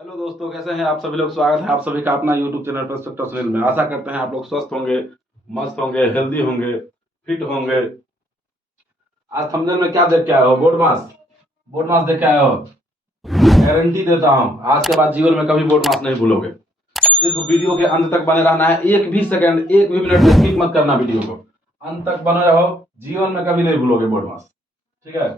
Hello दोस्तों, कैसे हैं आप सभी लोग। स्वागत है आप सभी का अपना यूट्यूब चैनल परस्पेक्टिव सुनील में। आशा करते हैं आप लोग स्वस्थ होंगे, मस्त होंगे, हेल्दी होंगे, फिट होंगे। आज थंबनेल में क्या देख के आए हो? बोर्ड मास। बोर्ड मास देख के आए हो। गारंटी देता हूं आज के बाद जीवन में कभी बोर्ड मास नहीं भूलोगे। सिर्फ वीडियो के अंत तक बने रहना है। एक भी सेकंड, एक भी मिनट स्किप मत करना वीडियो को। अंत तक बने रहो, जीवन में कभी नहीं भूलोगे बोर्ड मास। ठीक है।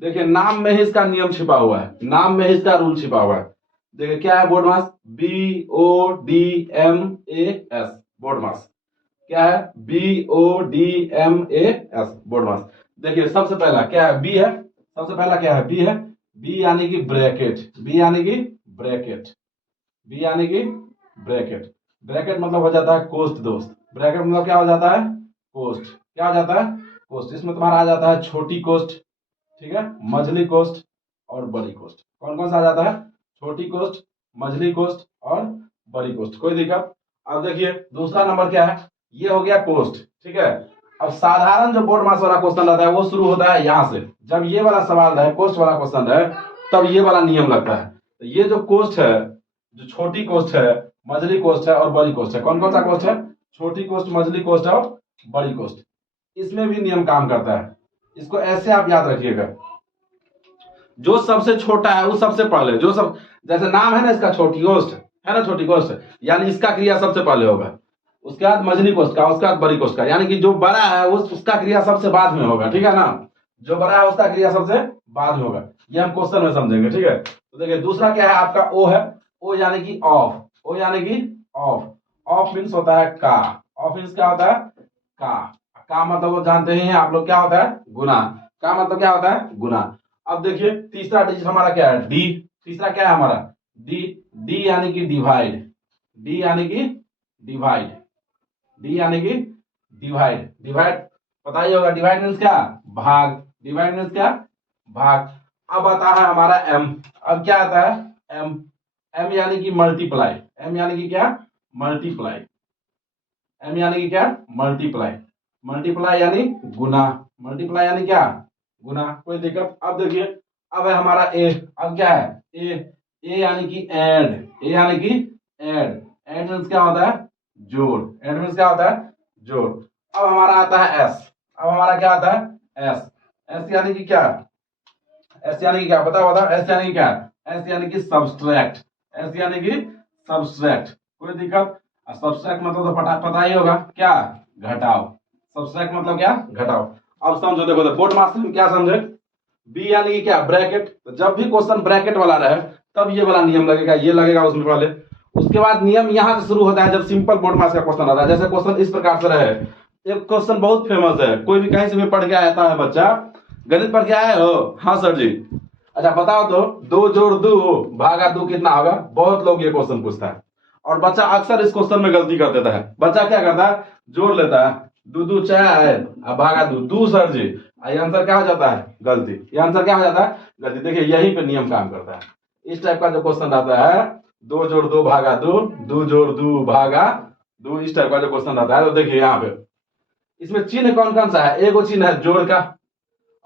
देखिए, नाम में ही इसका नियम छिपा हुआ है, नाम में ही इसका रूल छिपा हुआ है। देखिए क्या है बोर्ड मास। BODMAS बोर्ड मास। क्या है? BODMAS बोर्ड मास। देखिए सबसे पहला क्या है? बी है। सबसे पहला क्या है? बी है। बी यानी कि ब्रैकेट। बी यानी कि ब्रैकेट। बी यानी कि ब्रैकेट। ब्रैकेट मतलब हो जाता है कोष्ठ दोस्त। ब्रैकेट मतलब क्या हो जाता है? कोष्ठ। क्या हो जाता है? कोष्ठ। इसमें तुम्हारा आ जाता है छोटी कोष्ठ, ठीक है, मझली कोष्ठ और बड़ी कोष्ठ। कौन कौन सा आ जाता है? छोटी कोष्ठ, मझली कोष्ठ और बड़ी कोष्ठ। कोई दिक्कत? अब देखिए दूसरा नंबर क्या है? ये हो गया कोष्ठ, ठीक है। अब साधारण जो बोर्ड मास वाला क्वेश्चन रहता है वो शुरू होता है यहां से। जब ये वाला सवाल है, कोष्ठ वाला क्वेश्चन है, तब ये वाला नियम लगता है। तो ये जो कोष्ठ है, जो छोटी कोष्ठ है, मझली कोष्ठ है और बड़ी कोष्ठ है, कौन कौन सा कोष्ठ है? छोटी कोष्ठ, मझली कोष्ठ और बड़ी कोष्ठ। इसमें भी नियम काम करता है। इसको ऐसे आप याद रखिएगा, जो सबसे छोटा है वो सबसे पहले, जो सब, जैसे नाम है ना इसका छोटी कोष्ठ, है ना, छोटी कोष्ठ, यानी इसका क्रिया सबसे पहले होगा। उसके बाद मझली कोष्ठ का, उसके बाद बड़ी कोष्ठ का, यानी कि जो बड़ा है उसका क्रिया सबसे बाद में होगा, ठीक है ना। जो बड़ा है उसका क्रिया सबसे बाद में होगा। ये हम क्वेश्चन में समझेंगे, ठीक है। तो देखिए दूसरा क्या है आपका? ओ है। ओ यानी कि ऑफ। ओ यानी कि ऑफ। ऑफ मीन्स होता है का। ऑफ मीन्स क्या होता है? का। का मतलब वो जानते ही हैं आप लोग, क्या होता है? गुना। का मतलब क्या होता है? गुना। अब देखिए तीसरा डिजिट हमारा क्या है? डी। तीसरा क्या है हमारा? डी। डी यानी कि डिवाइड। डी यानी कि डिवाइड। डी यानी कि डिवाइड। डिवाइड पता ही होगा, डिवाइड मीन्स क्या? भाग। डिवाइड मीन्स क्या? भाग। अब आता है हमारा एम। अब क्या आता है? एम। एम यानी कि मल्टीप्लाई। एम यानी कि क्या? मल्टीप्लाई। एम यानी कि क्या? मल्टीप्लाई। मल्टीप्लाई यानी गुना। मल्टीप्लाई यानी क्या? गुना। कोई दिक्कत? अब देखिए, अब है हमारा ए। अब क्या है? ए। ए यानी कि ऐड। ए यानी कि ऐड। ऐड मीन्स क्या होता है? जोड़। ऐड मीन्स क्या होता है? जोड़। अब हमारा आता है एस। अब हमारा क्या आता है? एस। एस यानी कि क्या? एस यानी कि क्या? बताओ बताओ, एस यानी कि क्या? एस यानी कि सब्सट्रैक्ट। एस यानी कि सब्सट्रैक्ट। कोई दिक्कत? सब्सट्रैक्ट मतलब तो पता ही होगा, क्या? घटाओ। सब्सट्रैक्ट मतलब क्या? घटाओ। अब समझो, देखो तो बोर्ड मास्टर में क्या समझे? बी यानी कि क्या? ब्रैकेट। तो जब भी क्वेश्चन ब्रैकेट वाला रहे तब ये वाला नियम लगेगा, ये लगेगा उसमें पहले। उसके बाद नियम यहां से शुरू होता है जब सिंपल बोर्ड मास का क्वेश्चन आता है। जैसे क्वेश्चन इस प्रकार से रहे, एक क्वेश्चन बहुत फेमस है, कोई भी कहीं से भी पढ़ के आता है बच्चा। गणित पढ़ के आए हो? हाँ सर जी। अच्छा बताओ तो, दो जोड़ दो भागा दो कितना होगा? बहुत लोग ये क्वेश्चन पूछता है और बच्चा अक्सर इस क्वेश्चन में गलती कर देता है। बच्चा क्या करता है? जोड़ लेता है, दो दो चार अब भागा दो दो सर जी। ये आंसर क्या हो जाता है? गलती। ये आंसर क्या हो जाता है? गलती। देखिए यहीं पे नियम काम करता है। इस टाइप का जो क्वेश्चन आता है, दो जोड़ दो भागा दो, दो जोड़ दो भागा दो, इस टाइप का जो क्वेश्चन आता है, तो देखिए यहाँ पे इसमें चिन्ह कौन कौन सा है? एगो चिन्ह है जोड़ का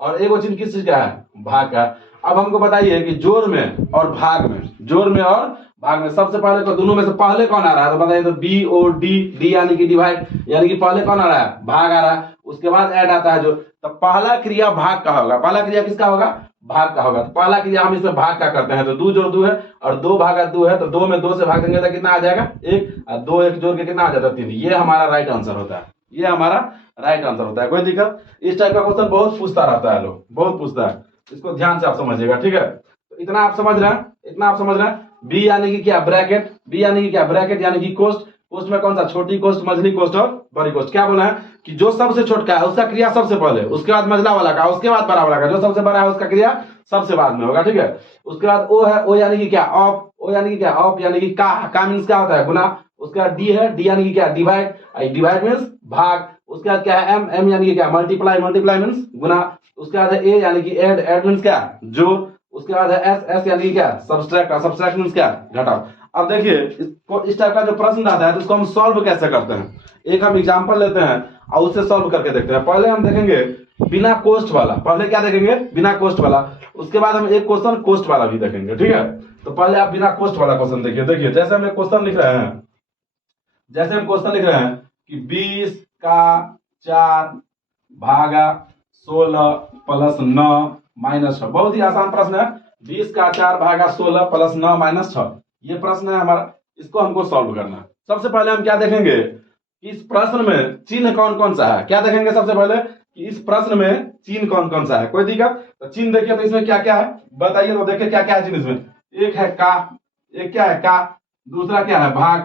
और एगो चिन्ह किस चीज का है? भाग का। अब हमको बताइए कि जोड़ में और भाग में, जोड़ में और भाग में सबसे पहले तो दोनों में से पहले कौन आ रहा है? तो बताइए तो। B O D. डी यानी कि डिवाइड, यानी कि पहले कौन आ रहा है? भाग आ रहा है। उसके बाद ऐड आता है जो। तो पहला क्रिया भाग का होगा। पहला क्रिया किसका होगा? भाग का होगा। तो पहला क्रिया हम इसमें भाग का करते हैं, तो दो जोड़ दो है और दो भागा दो है, तो दो में दो से भाग देंगे तो कितना आ जाएगा? एक। और दो एक जोड़ के कितना आ जाता है? 3। ये हमारा राइट आंसर होता है। ये हमारा राइट आंसर होता है। कोई दिक्कत? इस टाइप का क्वेश्चन बहुत पूछता रहता है, लोग बहुत पूछता है। इसको ध्यान से आप समझिएगा, ठीक है। तो इतना आप समझ रहे हैं, इतना आप समझ रहे हैं। बी यानी कि क्या? ब्रैकेट। बी यानी कि क्या? ब्रैकेट यानी कि कोष्ठ। कोष्ठ में कौन सा? छोटी कोष्ठ, मझली कोष्ठ और बड़ी कोष्ठ। क्या बोला है कि जो सबसे छोटा है उसका क्रिया सबसे पहले, उसके बाद मझला वाला का, उसके बाद बड़ा वाला का। जो सबसे बड़ा है उसका क्रिया सबसे बाद में होगा, ठीक है। उसके बाद ओ है। ओ यानी कि क्या? ऑफ। ओ यानी कि क्या? ऑफ यानी कि का मीन्स क्या होता है? गुना। उसके बाद डी है। डी यानी कि क्या? डिवाइड। डिवाइड मीन्स भाग। उसके बाद क्या है? एम। एम यानी कि क्या? मल्टीप्लाई। मल्टीप्लाई मीन्स गुना। उसके बाद है ए यानी कि ऐड। ऐड मीन्स क्या? जोड़। उसके बाद है एस। एस यानी कि क्या? सब्सट्रैक्ट। सब्सट्रैक्ट मीन्स क्या? घटाओ। अब देखिए इसको, इस टाइप का जो प्रश्न आता है तो इसको हम सॉल्व कैसे करते हैं। एक हम एग्जांपल लेते हैं और उससे सॉल्व करके देखते हैं। पहले हम देखेंगे बिना कोष्ठ वाला। पहले क्या देखेंगे? बिना कोष्ठ वाला। उसके बाद हम एक क्वेश्चन कोष्ठ वाला भी देखेंगे, ठीक है। तो पहले आप बिना कोष्ट वाला क्वेश्चन देखिए। देखिए जैसे हम क्वेश्चन लिख रहे हैं, जैसे हम क्वेश्चन लिख रहे हैं कि 20 का 4 भागा 16 प्लस 9 माइनस 6। बहुत ही आसान प्रश्न है। 20 का 4 भागा 16 प्लस 9 माइनस 6, ये प्रश्न है हमारा। इसको हमको सॉल्व करना है। सबसे पहले हम क्या देखेंगे, इस प्रश्न में चिन्ह कौन कौन सा है। क्या देखेंगे सबसे पहले कि इस प्रश्न में चिन्ह कौन कौन सा है। कोई दिक्कत? तो चिन्ह देखिए, तो इसमें क्या क्या है बताइए। तो देखिए क्या क्या है चिन्ह इसमें। एक है का, एक क्या है का, दूसरा क्या है भाग,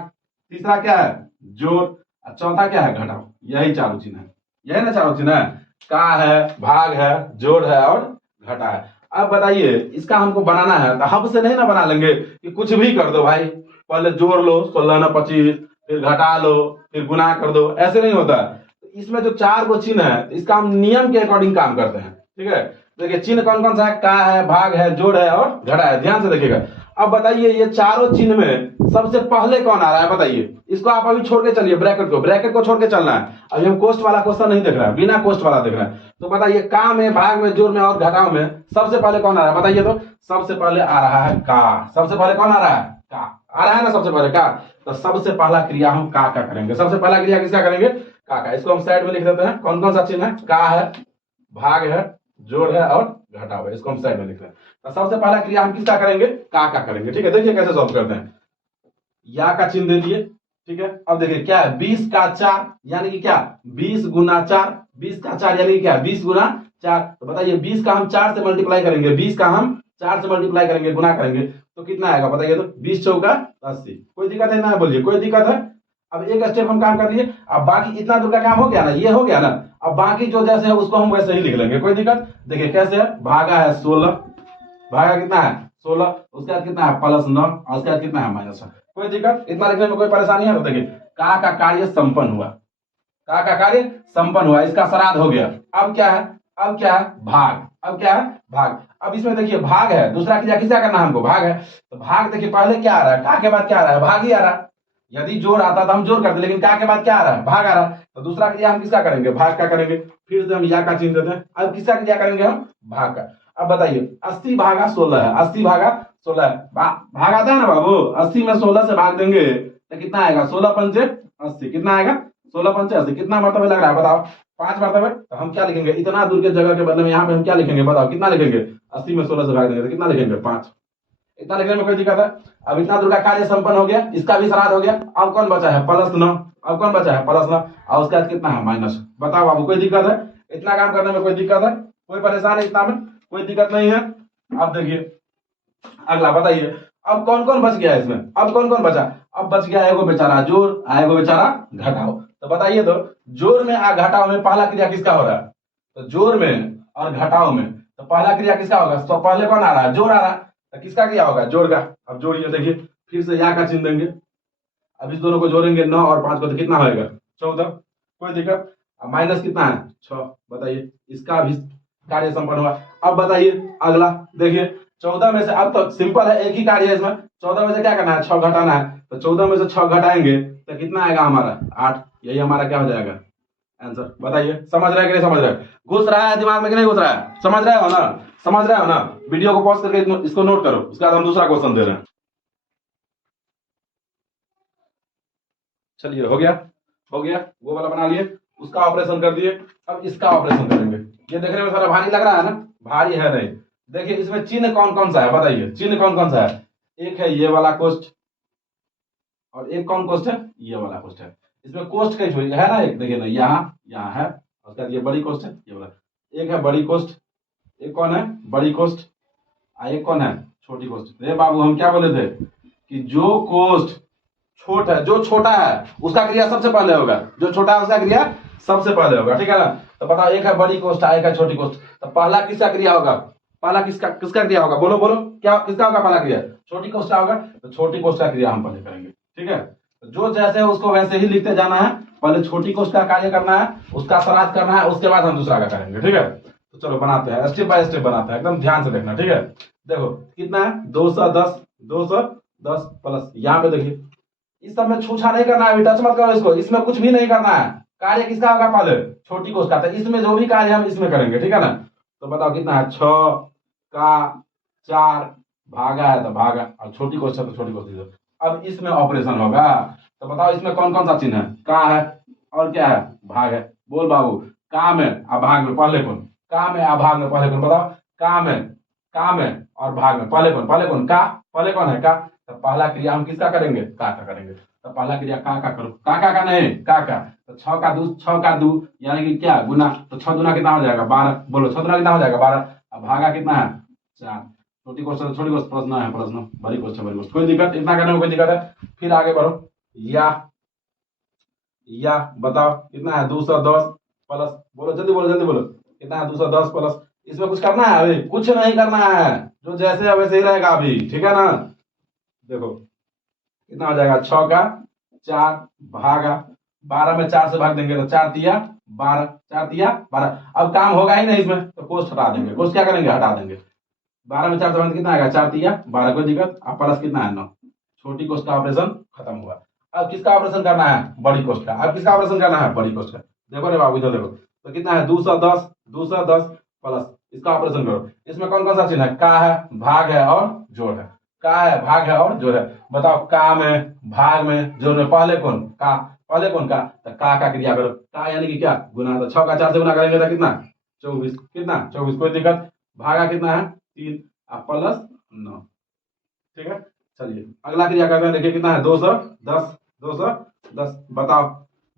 तीसरा क्या है जोड़, और चौथा क्या है घटाओ। यही चारों चिन्ह है, यही ना चारों चिन्ह है। का है, भाग है, जोड़ है और घटा है। अब बताइए इसका हमको बनाना है, तो हम से नहीं ना बना लेंगे कि कुछ भी कर दो भाई, पहले जोड़ लो 16 ना 25, फिर घटा लो, फिर गुना कर दो, ऐसे नहीं होता। तो इसमें जो चार गो चिन्ह है, इसका हम नियम के अकॉर्डिंग काम करते हैं। ठीक है, देखिए चिन्ह कौन कौन सा है, का है, भाग है, जोड़ है और घटा है। ध्यान से देखिएगा। अब बताइए ये चारों चिन्ह में सबसे पहले कौन आ रहा है बताइए। इसको आप अभी छोड़ के चलिए, ब्रैकेट को छोड़ के चलना है। अभी हम कोष्ट वाला क्वेश्चन नहीं देख रहे हैं, बिना कोष्ट वाला देख रहे हैं। तो बताइए का में, भाग में, जोड़ में और घटाव में सबसे पहले कौन आ रहा है बताइए। तो सबसे पहले आ रहा है का। सबसे पहले कौन आ रहा है, का आ रहा है ना सबसे पहले का। तो सबसे पहला क्रिया हम का करेंगे। सबसे पहला क्रिया किसका करेंगे, का। इसको हम साइड में लिख देते हैं। कौन कौन सा चिन्ह है, का है, भाग है, जोड़ है और घटाव है। इसको हम साइड में लिख रहे हैं। तो सबसे पहला क्रिया हम किसका करेंगे, का करेंगे। ठीक है, देखिए कैसे सॉल्व करते हैं। या का चिन्ह दे दिए। ठीक है, अब देखिए क्या है, 20 का 4 यानी कि क्या 20 गुना 4, 20 का 4 यानी कि क्या 20 गुना 4। तो बताइए 20 का हम 4 से मल्टीप्लाई करेंगे, 20 का हम 4 से मल्टीप्लाई करेंगे, गुना करेंगे तो कितना आएगा बताइए। तो 20 चौका 80। कोई दिक्कत है ना, बोलिए कोई दिक्कत है। अब एक स्टेप हम काम कर लिए। अब बाकी इतना दूर का काम हो गया ना, ये हो गया ना। अब बाकी जो जैसे है उसको हम वैसे ही लिख लेंगे, कोई दिक्कत। देखिए कैसे है, भागा है 16, भागा कितना है 16, उसके बाद कितना है प्लस 9, और उसके बाद कितना है माइनस 6। कोई दिक्कत, इतना लिखने में कोई परेशानी है। तो देखिए का कार्य संपन्न हुआ, का कार्य संपन्न हुआ, इसका श्राद्ध हो गया। अब क्या है, अब क्या है भाग, अब क्या है भाग। अब इसमें देखिए भाग है, दूसरा क्रिया किसका करना है हमको, भाग है। तो भाग देखिए पहले क्या आ रहा है, का के बाद क्या आ रहा है, भाग ही आ रहा है। यदि जोड़ आता तो हम जोड़ करते, लेकिन का के बाद क्या आ रहा है, भाग आ रहा है। तो दूसरा क्रिया हम किसका करेंगे, भाग का करेंगे। फिर से हम या का चिन्ह देते हैं। अब किसका क्रिया करेंगे हम, भाग का। अब बताइए 80 भागा 16 है, 80 भागा 16 है। भाग आता है ना बाबू, 80 में 16 से भाग देंगे तो कितना आएगा, 16 पंचे 80। कितना आएगा, 16 पंचे 80। कितना मरतबे लग रहा है बताओ, 5 मरतबे। तो हम क्या लिखेंगे, इतना दूर के जगह के बदले में यहाँ पे हम क्या लिखेंगे बताओ, कितना लिखेंगे, 80 में 16 से भाग देंगे तो कितना लिखेंगे 5। इतना लिखने में कोई दिक्कत है। अब इतना दूर का कार्य संपन्न हो गया, इसका भी श्राद्ध हो गया। अब कौन बचा है, प्लस 9। अब कौन बचा है, प्लस 9, और उसके बाद कितना है माइनस। बताओ बाबू कोई दिक्कत है, इतना काम करने में कोई दिक्कत है, कोई परेशान है इतना में, कोई दिक्कत नहीं है। अब देखिए अगला बताइए, अब कौन कौन बच गया इसमें, अब कौन कौन बचा। अब बच गया एगो बेचारा जोड़, आएगो बेचारा घटाओ। तो बताइए तो जोड़ में आ घटाओ में पहला क्रिया किसका हो रहा है। तो जोड़ में और घटाओ में तो पहला क्रिया किसका होगा, तो पहले कौन आ रहा है, जोड़ आ रहा है। तो किसका क्रिया होगा, जोड़ का। अब जोड़िए, देखिए फिर से या का चिन्ह देंगे। अब इस दोनों को जोड़ेंगे 9 और 5 को तो कितना होगा 14। कोई दिक्कत। अब माइनस कितना है 6। बताइए इसका भी कार्य संपन्न हुआ। अब बताइए अगला, देखिए 14 में से, अब तो सिंपल है, एक ही कार्य है इसमें। 14 में से क्या करना है, 6 घटाना है। तो 14 में से 6 घटाएंगे तो कितना आएगा हमारा 8। यही हमारा क्या हो जाएगा आंसर। बताइए समझ रहे हैं कि नहीं समझ रहे हैं, घुस रहा है दिमाग में कि नहीं घुस रहा है, समझ रहे हो ना, समझ रहे हो ना। वीडियो को पॉज करके इसको नोट करो, उसके बाद हम दूसरा क्वेश्चन दे रहे हैं। चलिए हो गया, हो गया, वो वाला बना लिए, उसका ऑपरेशन कर दिए। अब इसका ऑपरेशन करेंगे। ये देखने में थोड़ा भारी लग रहा है ना, भारी है नहीं। देखिए इसमें चिन्ह कौन कौन सा है बताइए, चिन्ह कौन कौन सा है। एक है ये वाला कोष्ठ, और एक कौन कोष्ठ है, ये वाला कोष्ठ है। इसमें कोष्ठ कई छोड़ी है ना, एक देखिए ना, यहाँ है, उसके बाद ये बड़ी कोष्ठ है, ये वाला। एक है बड़ी कोष्ठ, एक कौन है बड़ी कोष्ठ, एक कौन है छोटी कोष्ठ। रे बाबू हम क्या बोले थे कि जो कोष्ठ छोटा है, जो छोटा है उसका क्रिया सबसे पहले होगा, जो छोटा है उसका क्रिया सबसे पहले होगा। ठीक है ना। तो बताओ एक है बड़ी कोष्ठ, एक है छोटी कोष्ठ। तो पहला किसका क्रिया होगा, पहला किसका किसका क्रिया होगा, बोलो बोलो क्या किसका होगा पहला क्रिया, छोटी कोष्ठ का होगा। तो छोटी कोष्ठ का क्रिया हम पहले करेंगे। ठीक है, तो जो जैसे है उसको वैसे ही लिखते जाना है। पहले छोटी कोष्ठ का कार्य करना है, उसका श्राद्ध करना है, उसके बाद हम दूसरा का करेंगे। ठीक है, तो चलो बनाते हैं, स्टेप बाय स्टेप बनाते हैं, एकदम ध्यान से देखना। ठीक है, देखो कितना है 210, 210 प्लस यहाँ पे देखिए इस सब में छूछा नहीं करना है, अभी टच मत करो इसको, इसमें कुछ भी नहीं करना है। कार्य किसका होगा पहले, छोटी कोष्ठ का। तो इसमें जो भी कार्य हम इसमें करेंगे। ठीक है ना। तो बताओ कितना है 6 का 4 भागा है तो भागा, और छोटी क्वेश्चन तो छोटी क्वेश्चन। अब इसमें ऑपरेशन होगा, तो बताओ इसमें कौन कौन सा चिन्ह है? का है और क्या है? भाग है। बोल बाबू, काम है और भाग में पहले कौन? काम है और भाग में पहले कौन? बताओ। काम है और भाग में पहले कौन? पहले कौन? का। पहले कौन है? का। तो पहला क्रिया हम किसका करेंगे? का करेंगे। तो पहला क्रिया का करो। का नहीं, का। तो छह का दू यानी कि क्या? गुना। तो 6 दूना कितना हो जाएगा? 12। बोलो 6 दूना कितना हो जाएगा? 12। अब भागा कितना है? 4। छोटी क्वेश्चन, छोटी क्वेश्चन, प्रश्न है प्रश्न, बड़ी क्वेश्चन, बड़ी क्वेश्चन, कोई दिक्कत? इतना करने में कोई दिक्कत है? फिर आगे बढ़ो। या बताओ कितना है? 210 प्लस, बोलो जल्दी बोलो, जल्दी बोलो, कितना है? 210 प्लस, इसमें कुछ करना है? अभी कुछ नहीं करना है, जो जैसे है वैसे ही रहेगा अभी, ठीक है ना? देखो कितना हो जाएगा? 6 का 4 भागा 12 में 4 से भाग देंगे तो 4 तिया 12, 4 तिया 12। अब काम होगा ही नहीं इसमें, तो कोष्ट हटा देंगे। कोष्ट क्या करेंगे? हटा देंगे। 12 में 4 से भाग कितना आएगा? 4 तिया 12, कोई दिक्कत? अब प्लस कितना है? 9। छोटी कोष्ट का ऑपरेशन खत्म हुआ। अब किसका ऑपरेशन करना है? बड़ी कोष्ट का। अब किसका ऑपरेशन करना है? बड़ी कोष्ट का। देखो रे बाबू, इधर देखो, तो कितना है? 210 प्लस, इसका ऑपरेशन करो। इसमें कौन कौन सा चिन्ह है? का है, भाग है और जोड़ है। का है, भाग है और जोड़ है। बताओ, का में, भाग में, जोड़ में पहले कौन? का। पहले कौन? का। तो का क्रिया करो। का यानी कि क्या? गुना। तो 6 का 4 से गुना करेंगे तो कितना? 24। कितना? 24, कोई दिक्कत? भागा कितना है? 3 प्लस 9, ठीक है। चलिए अगला क्रिया करते हैं। देखिए कितना है? 210। बताओ,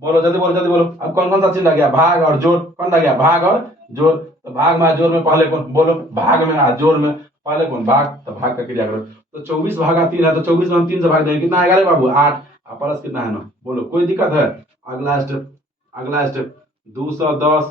बोलो जल्दी बोलो, जल्दी बोलो। अब कौन कौन सा चीज लग गया? भाग और जोड़। कौन लग गया? भाग और जोड़। तो भाग में जोड़ में पहले कौन? बोलो। भाग में और जोड़ में पहले कौन? भाग। तो भाग का क्रिया करो। तो 24 भागा 3 है, तो 24 में हम 3 से भाग देंगे, कितना आएगा रे बाबू? 8। और प्लस कितना है? 9। बोलो, कोई दिक्कत है? अगला स्टेप 210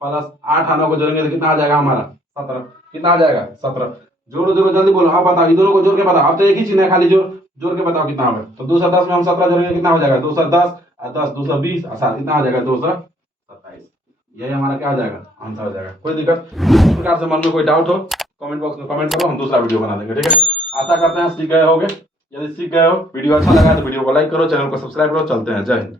प्लस 8 और 9 को जोड़ेंगे तो कितना आ जाएगा हमारा? 17। कितना आ जाएगा? 17। जोड़ो जोड़ो, जल्दी बोलो। अब बताओ, इन दोनों को जोड़ के बताओ। अब तो एक ही चिन्ह है, खाली जोड़। जोड़ के बताओ कितना होगा। तो 210 में हम 17 जोड़ेंगे, कितना हो जाएगा? 210 और 10 220 और 7 कितना हो जाएगा? 227। यही हमारा क्या हो जाएगा? आंसर हो जाएगा। कोई दिक्कत? इस प्रकार से मन में कोई डाउट हो, कमेंट बॉक्स में कमेंट करो, हम दूसरा वीडियो बना देंगे, ठीक है। आशा करते हैं सीख गए होगे। यदि सीख गए हो, वीडियो अच्छा लगा तो वीडियो को लाइक करो, चैनल को सब्सक्राइब करो। चलते हैं, जय हिंद।